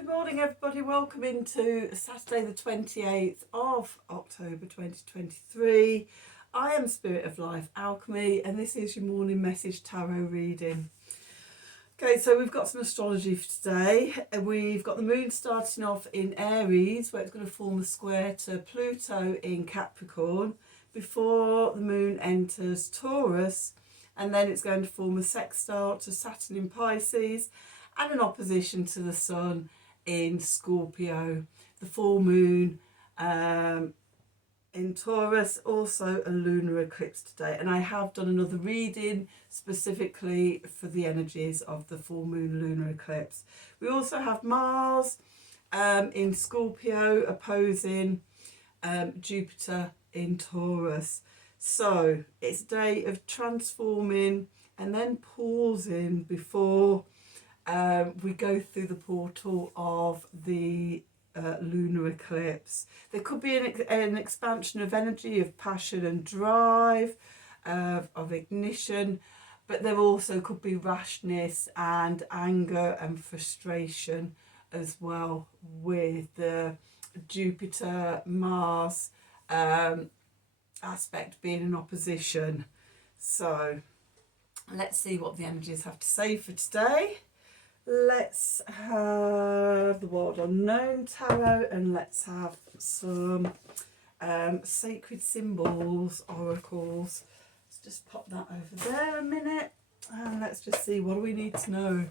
Good morning everybody, welcome into Saturday the 28th of October 2023. I am Spirit of Life Alchemy and this is your morning message tarot reading. Okay, so we've got some astrology for today. We've got the moon starting off in Aries, where it's going to form a square to Pluto in Capricorn before the moon enters Taurus, and then it's going to form a sextile to Saturn in Pisces and an opposition to the sun in Scorpio. The full moon in Taurus, also a lunar eclipse today, and I have done another reading specifically for the energies of the full moon lunar eclipse. We also have Mars in Scorpio opposing Jupiter in Taurus. So it's a day of transforming and then pausing before we go through the portal of the lunar eclipse. There could be an expansion of energy, of passion and drive, of ignition, but there also could be rashness and anger and frustration as well, with the Jupiter Mars aspect being in opposition. So let's see what the energies have to say for today. Let's have the World Unknown Tarot, and let's have some sacred symbols, oracles. Let's just pop that over there a minute, and let's just see, what do we need to know?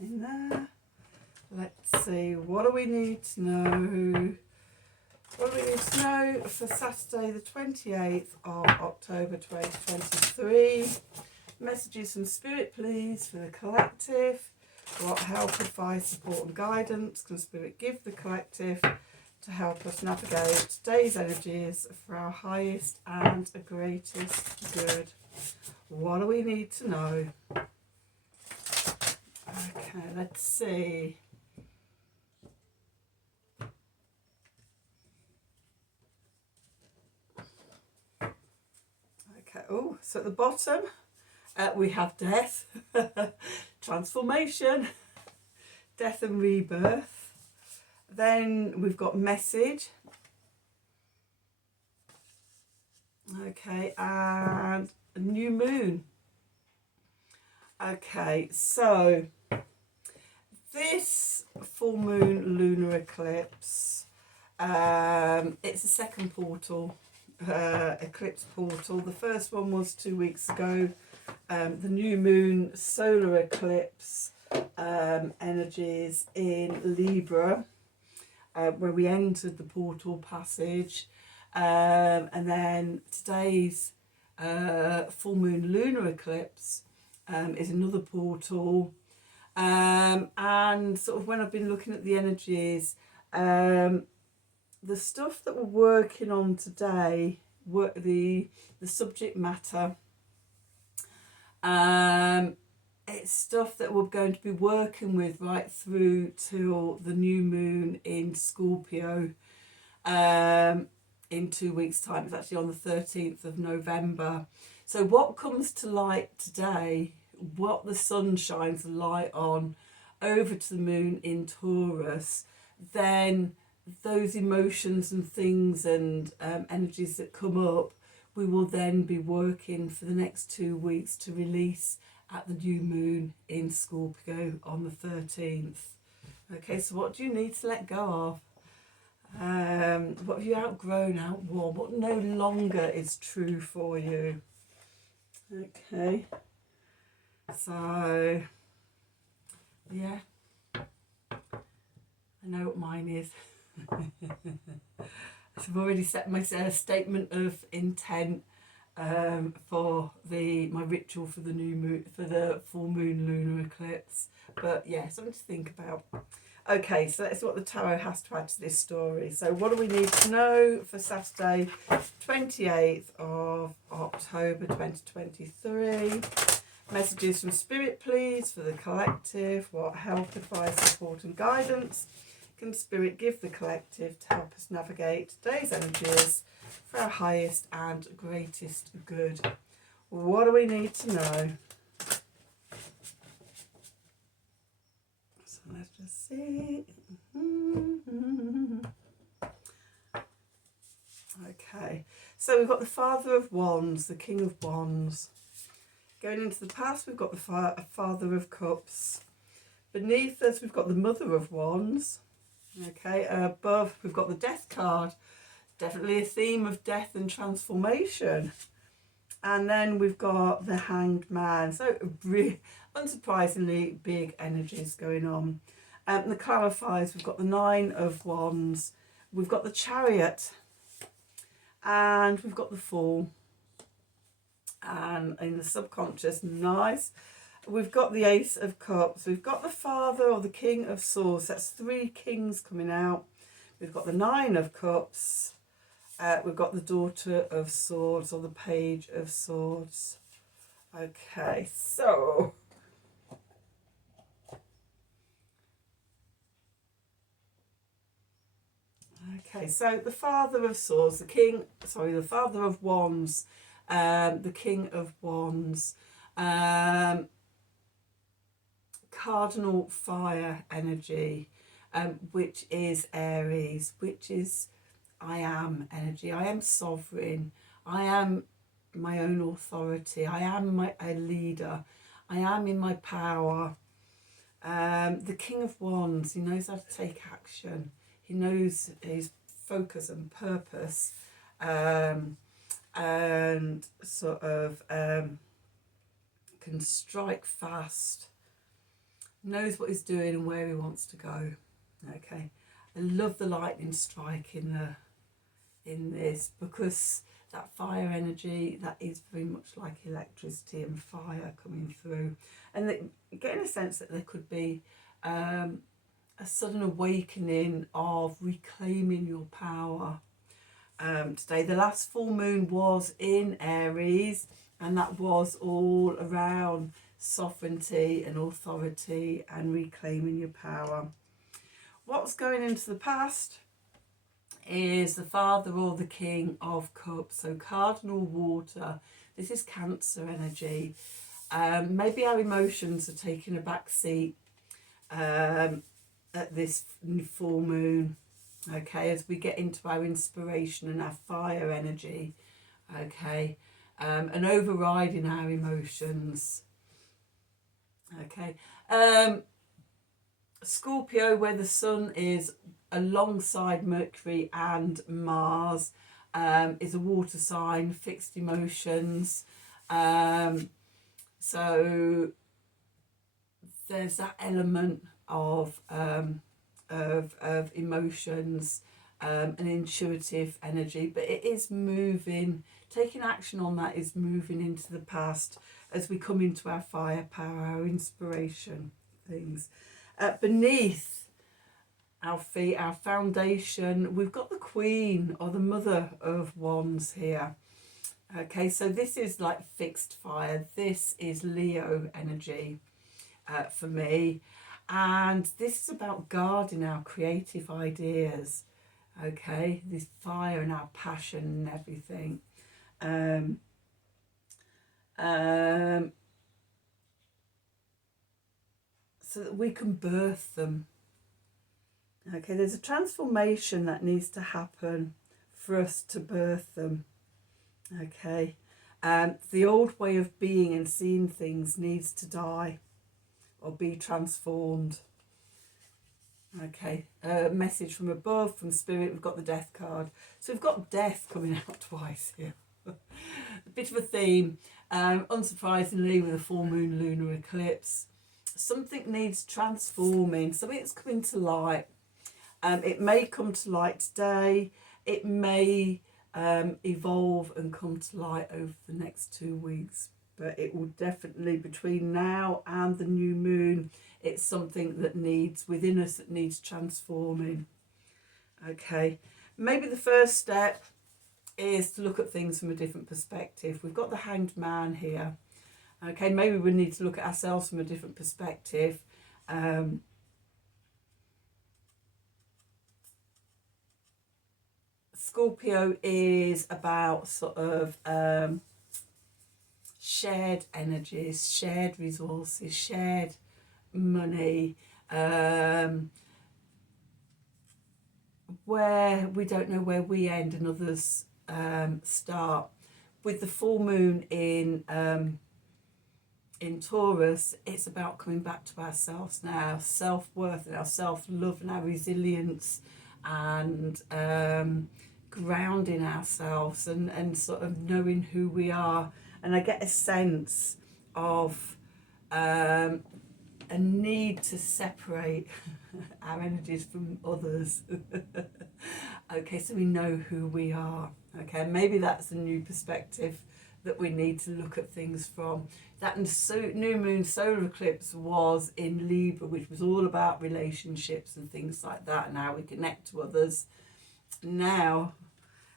In there. Let's see, what do we need to know? What do we need to know for Saturday the 28th of October 2023? Messages from Spirit, please, for the collective. What help, advice, support and guidance can Spirit give the collective to help us navigate today's energies for our highest and greatest good? What do we need to know? Okay, let's see. Oh, so at the bottom we have death, transformation, death and rebirth. Then we've got message. Okay, and a new moon. Okay, so this full moon lunar eclipse, it's a second portal. Eclipse portal. The first one was 2 weeks ago, the new moon solar eclipse energies in Libra, where we entered the portal passage, and then today's full moon lunar eclipse is another portal, and sort of when I've been looking at the energies, the stuff that we're working on today, the subject matter, it's stuff that we're going to be working with right through till the new moon in Scorpio in 2 weeks' time. It's actually on the 13th of November. So what comes to light today, what the sun shines the light on over to the moon in Taurus, then those emotions and things and energies that come up, we will then be working for the next 2 weeks to release at the new moon in Scorpio on the 13th. Okay, so what do you need to let go of? What have you outgrown, outworn? What no longer is true for you? Okay, so yeah, I know what mine is. I've already set my statement of intent for my ritual for the new moon, for the full moon lunar eclipse. But yeah, something to think about. Okay, so that's what the tarot has to add to this story. So what do we need to know for Saturday 28th of October 2023? Messages from Spirit, please, for the collective. What help, advice, support and guidance Can Spirit give the collective to help us navigate today's energies for our highest and greatest good? What do we need to know? So let's just see. Okay, so we've got the Father of Wands, the King of Wands. Going into the past, we've got the Father of Cups. Beneath us, we've got the Mother of Wands. Okay, above, we've got the Death card. Definitely a theme of death and transformation. And then we've got the Hanged Man. So, unsurprisingly, big energies going on. The clarifiers, we've got the Nine of Wands. We've got the Chariot. And we've got the Fool. And in the subconscious, nice. We've got the Ace of Cups. We've got the Father or the King of Swords. That's 3 kings coming out. We've got the Nine of Cups. We've got the Daughter of Swords or the Page of Swords. Okay, so the Father of Swords, the Father of Wands, the King of Wands, cardinal fire energy, which is Aries, which is I am energy. I am sovereign. I am my own authority. I am a leader. I am in my power. The King of Wands, he knows how to take action. He knows his focus and purpose, and sort of can strike fast. Knows what he's doing and where he wants to go. Okay, I love the lightning strike in this, because that fire energy, that is very much like electricity and fire coming through, and getting a sense that there could be a sudden awakening of reclaiming your power. Today, the last full moon was in Aries, and that was all around sovereignty and authority and reclaiming your power. What's going into the past is the Father or the King of Cups, so cardinal water. This is Cancer energy. Maybe our emotions are taking a back seat at this full moon, okay, as we get into our inspiration and our fire energy, okay, and overriding our emotions. Okay, Scorpio, where the Sun is alongside Mercury and Mars, is a water sign, fixed emotions. So there's that element of emotions, an intuitive energy, but it is moving. Taking action on that is moving into the past as we come into our firepower, our inspiration things. Beneath our feet, our foundation, we've got the Queen or the Mother of Wands here. Okay, so this is like fixed fire. This is Leo energy for me. And this is about guarding our creative ideas. Okay, this fire and our passion and everything. So that we can birth them. Okay, there's a transformation that needs to happen for us to birth them. Okay, the old way of being and seeing things needs to die or be transformed. Okay, message from above, from Spirit, we've got the Death card. So we've got death coming out twice here. A bit of a theme, unsurprisingly, with a full moon lunar eclipse. Something needs transforming, something's coming to light. It may come to light today, it may evolve and come to light over the next 2 weeks, but it will definitely, between now and the new moon, it's something that needs within us, that needs transforming. Okay, maybe the first step is to look at things from a different perspective. We've got the Hanged Man here. Okay, maybe we need to look at ourselves from a different perspective. Scorpio is about sort of shared energies, shared resources, shared money, where we don't know where we end and others start. With the full moon in Taurus, it's about coming back to ourselves now, our self-worth and our self-love and our resilience, and grounding ourselves and sort of knowing who we are. And I get a sense of a need to separate our energies from others. Okay, so we know who we are. Okay, maybe that's a new perspective that we need to look at things from. That new moon solar eclipse was in Libra, which was all about relationships and things like that, and how we connect to others. Now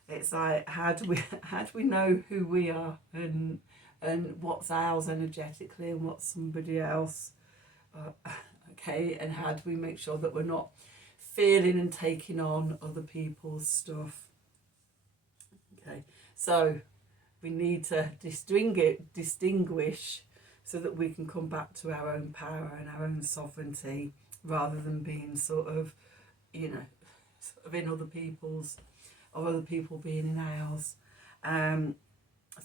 it's like, how do we know who we are and what's ours energetically and what's somebody else? Okay, and how do we make sure that we're not feeling and taking on other people's stuff? Okay, so we need to distinguish so that we can come back to our own power and our own sovereignty, rather than being sort of in other people's, or other people being in ours.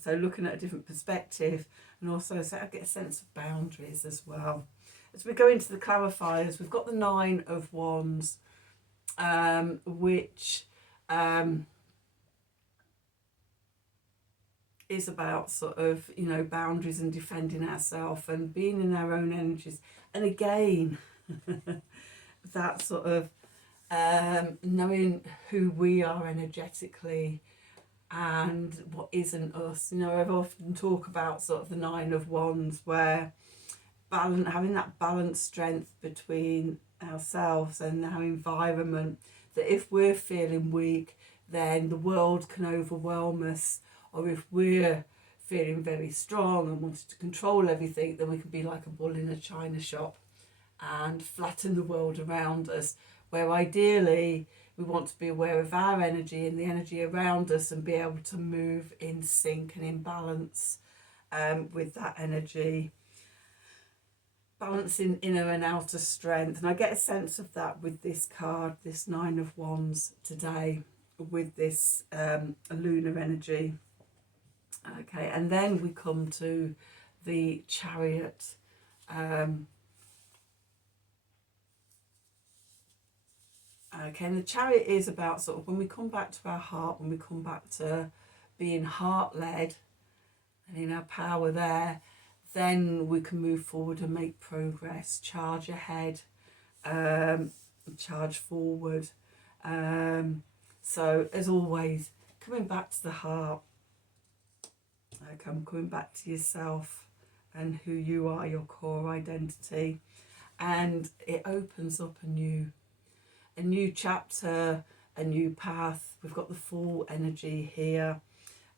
So looking at a different perspective, and also so I get a sense of boundaries as well. As we go into the clarifiers, we've got the 9 of Wands, which is about sort of, boundaries and defending ourselves and being in our own energies. And again, that sort of knowing who we are energetically and what isn't us. I've often talk about sort of the 9 of Wands, where having that balanced strength between ourselves and our environment, that if we're feeling weak, then the world can overwhelm us, or if we're feeling very strong and wanting to control everything, then we can be like a bull in a china shop and flatten the world around us, where ideally we want to be aware of our energy and the energy around us and be able to move in sync and in balance with that energy. Balancing inner and outer strength. And I get a sense of that with this card, this 9 of Wands today, with this lunar energy. Okay, and then we come to the Chariot. Okay, and the Chariot is about sort of when we come back to our heart, when we come back to being heart-led and in our power there, then we can move forward and make progress, charge ahead, charge forward. So as always, coming back to the heart, coming back to yourself and who you are, your core identity, and it opens up a new chapter, a new path. We've got the full energy here.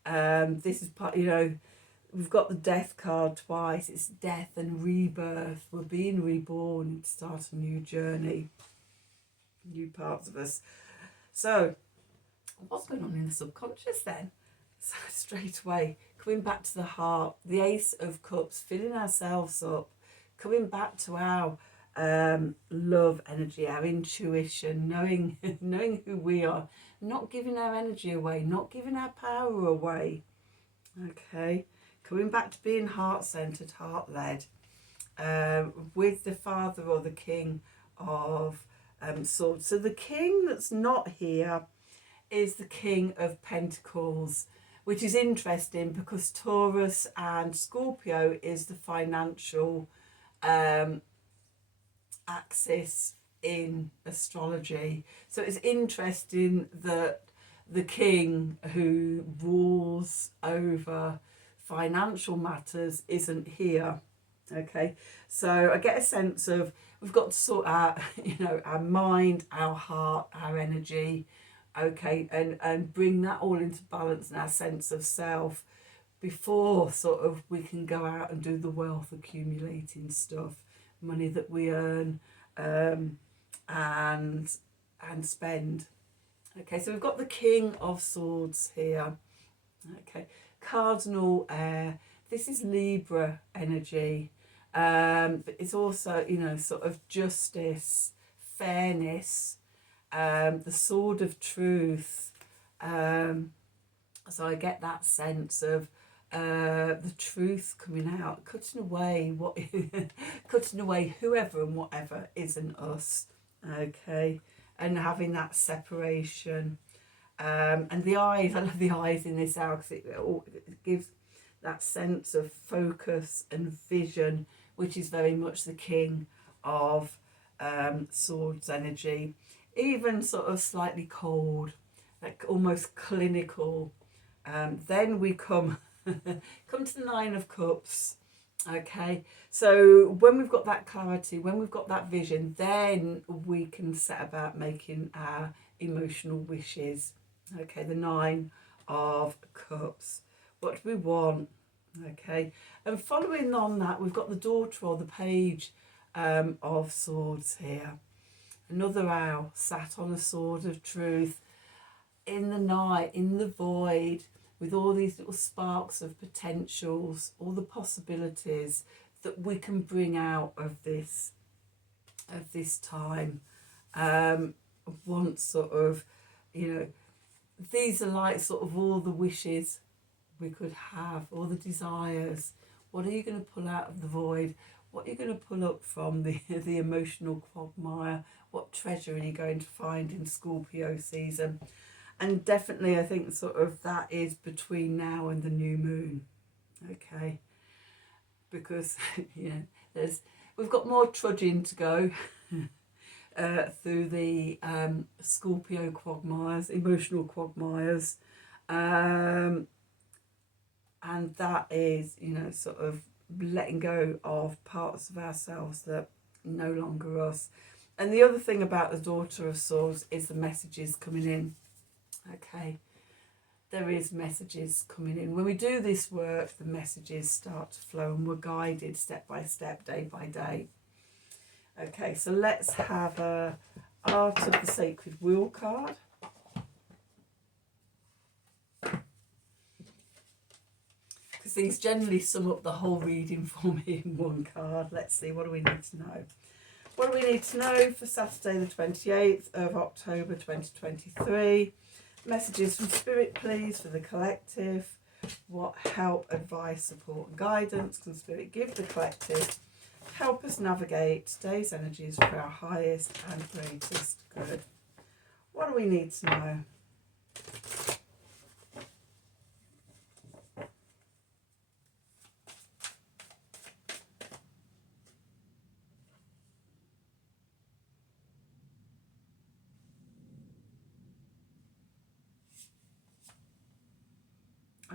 This is part, we've got the death card twice. It's death and rebirth. We're being reborn to start a new journey, new parts of us. So what's going on in the subconscious then? So straight away, coming back to the heart, the Ace of Cups, filling ourselves up, coming back to our love energy, our intuition, knowing who we are, not giving our energy away, not giving our power away. Okay, coming back to being heart-centered, heart-led, with the Father or the King of Swords. So the King that's not here is the King of Pentacles, which is interesting because Taurus and Scorpio is the financial axis in astrology. So it's interesting that the king who rules over financial matters isn't here. Okay, so I get a sense of we've got to sort out our mind, our heart, our energy, okay, and bring that all into balance and our sense of self before sort of we can go out and do the wealth accumulating stuff, money that we earn and spend. Okay, so we've got the King of Swords here. Okay, Cardinal Air. This is Libra energy. But it's also, you know, sort of justice, fairness, the sword of truth. So I get that sense of the truth coming out, cutting away what, cutting away whoever and whatever isn't us. Okay, and having that separation. And the eyes, I love the eyes in this hour because it gives that sense of focus and vision, which is very much the king of swords energy. Even sort of slightly cold, like almost clinical. Then we come come to the Nine of Cups. Okay, so when we've got that clarity, when we've got that vision, then we can set about making our emotional wishes. Okay, the Nine of Cups. What do we want? Okay, and following on that, we've got the Daughter or the Page of Swords here. Another owl sat on a sword of truth in the night, in the void, with all these little sparks of potentials, all the possibilities that we can bring out of this time. Once sort of, you know, these are like sort of all the wishes we could have, all the desires. What are you going to pull out of the void? What are you going to pull up from the emotional quagmire? What treasure are you going to find in Scorpio season? And definitely I think sort of that is between now and the new moon. Okay, because we've got more trudging to go through the Scorpio quagmires, emotional quagmires, and that is, you know, sort of letting go of parts of ourselves that no longer us. And the other thing about the Daughter of Swords is the messages coming in. Okay, there is messages coming in. When we do this work, the messages start to flow and we're guided step by step, day by day. Okay, so let's have a Art of the Sacred Wheel card. Because these generally sum up the whole reading for me in one card. Let's see, what do we need to know? What do we need to know for Saturday the 28th of October 2023? Messages from Spirit, please, for the collective. What help, advice, support and guidance can Spirit give the collective? Help us navigate today's energies for our highest and greatest good. What do we need to know?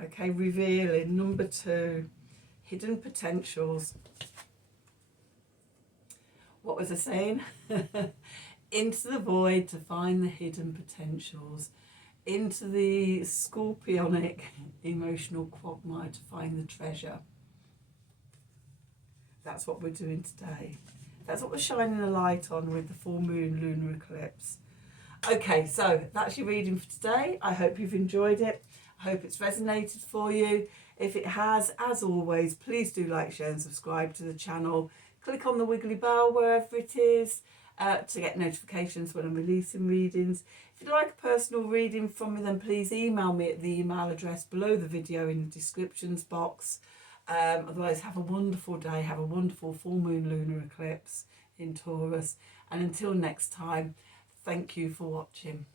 Okay, revealing number 2, hidden potentials. What was I saying? Into the void to find the hidden potentials. Into the scorpionic emotional quagmire to find the treasure. That's what we're doing today. That's what we're shining a light on with the full moon lunar eclipse. Okay, so that's your reading for today. I hope you've enjoyed it. I hope it's resonated for you. If it has, as always, please do like, share and subscribe to the channel. Click on the wiggly bell wherever it is to get notifications when I'm releasing readings. If you'd like a personal reading from me, then please email me at the email address below the video in the descriptions box. Otherwise, have a wonderful day. Have a wonderful full moon lunar eclipse in Taurus. And until next time, thank you for watching.